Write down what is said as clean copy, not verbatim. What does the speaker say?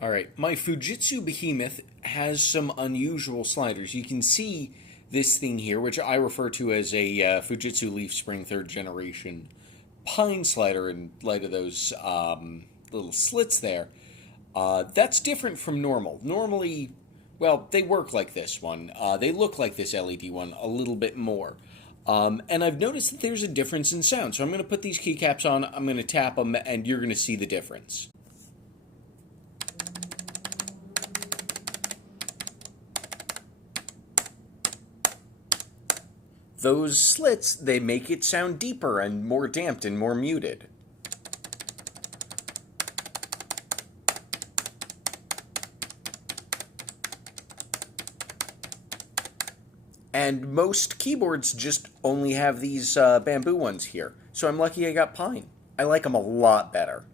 All right, my Fujitsu Behemoth has some unusual sliders. You can see this thing here, which I refer to as a Fujitsu Leaf Spring 3rd generation pine slider in light of those little slits there. That's different from normal. Normally, well, they work like this one. They look like this LED one a little bit more. And I've noticed that there's a difference in sound. So I'm going to put these keycaps on, I'm going to tap them, and you're going to see the difference. Those slits, they make it sound deeper and more damped and more muted. And most keyboards just only have these bamboo ones here. So I'm lucky I got pine. I like them a lot better.